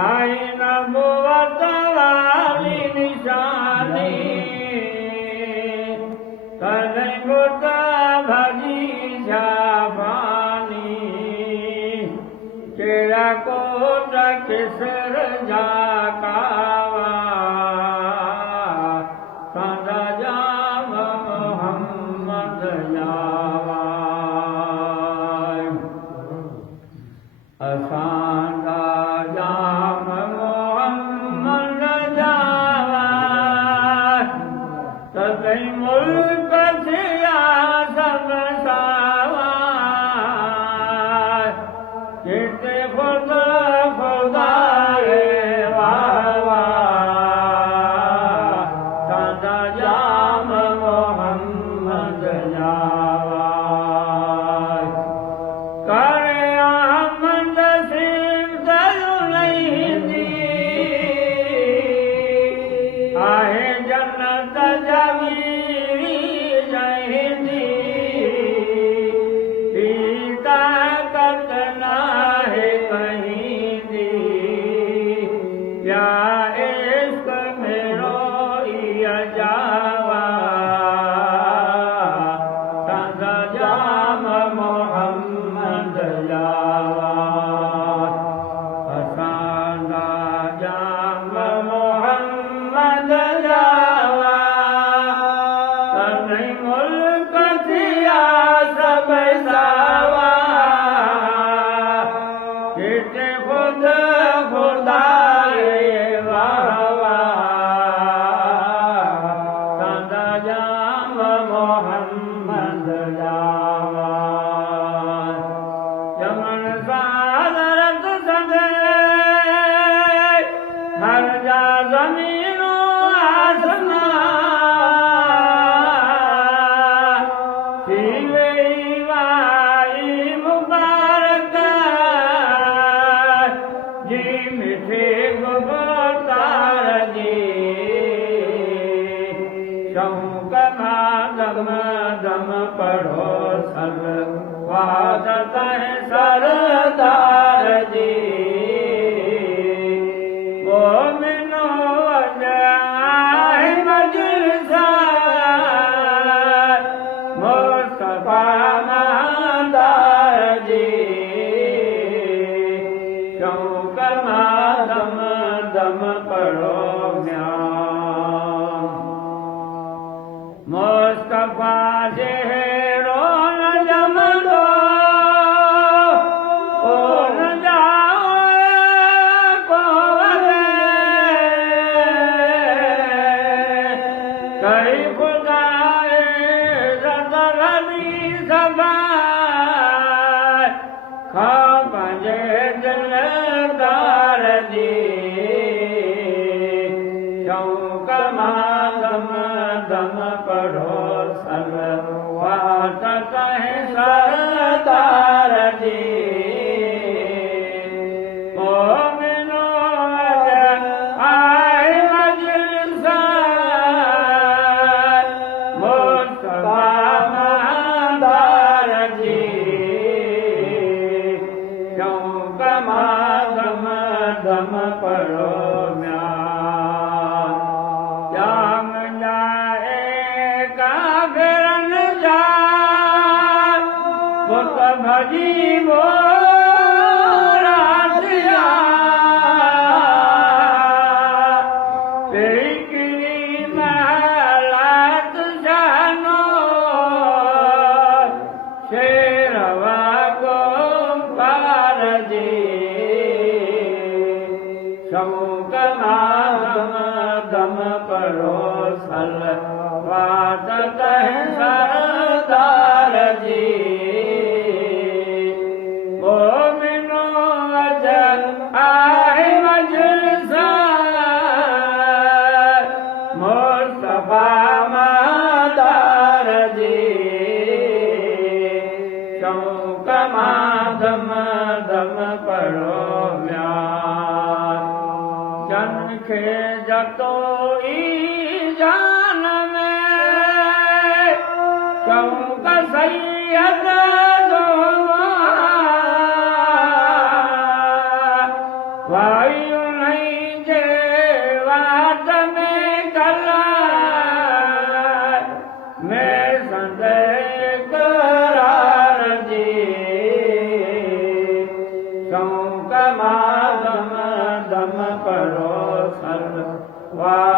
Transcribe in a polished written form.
आई नबुवत वाली निशानी तने बुत भजी जाबानी तेरा कोट किसर जाकावा सदा जाम मोहम्मद जावा असांदा जाम मोहम्मद जावा तदई मुल्क थिया सब सावा जिते खुदा खुदाए वावा सदा जाम मोहम्मद जावा करे आमद सिंदल नहीं आहे जन्नत जागी जहिंदी पीता कतना है कहीं दी या इश्क मेरो या जावा सदा जाम मोहम्मद जावा असांदा जाम मोहम्मद जावा तने मुल्क थिया सब सावा जिते खुद खुदाए वावा सदा जाम मोहम्मद जावा जमन सादरत सदे हर जा जमीनो आसमां थी वाई मुबारक जी मिठे गुबार जी शौक दम दम पढ़ो सल वादत है सरदार जी मोमिनो वजाए मजलिसा मुस्तफा मादार जी शौक दम दम पढ़ो म्यां मुस्तफा जेरो न जमदो ओ न जाओ को कई खुदाए रदली सभा खा पंजे दिलदार जी शौक दम दम पढ़ो सल वादत है सरदार जी मोमिनो आए मजलिसा मुस्तफा मादार जी शौक दम दम पढ़ो म्यां जाम जाए काफिरन जा बुत भजी मोरासिया पेकरी महलात जानो शेरवा को पार जी शौक दम दम पढ़ो सल वादत है सरदार जी मोमिनो वजल आए मजलिसा मुस्तफा मादार जी शौक दम दम पढ़ो म्यां जन खे जतो ई जान में शौक सैयद जो वायु नहीं जे वात में कलाए मैं संदेह करार जी सौंक माधम दम परो सल वा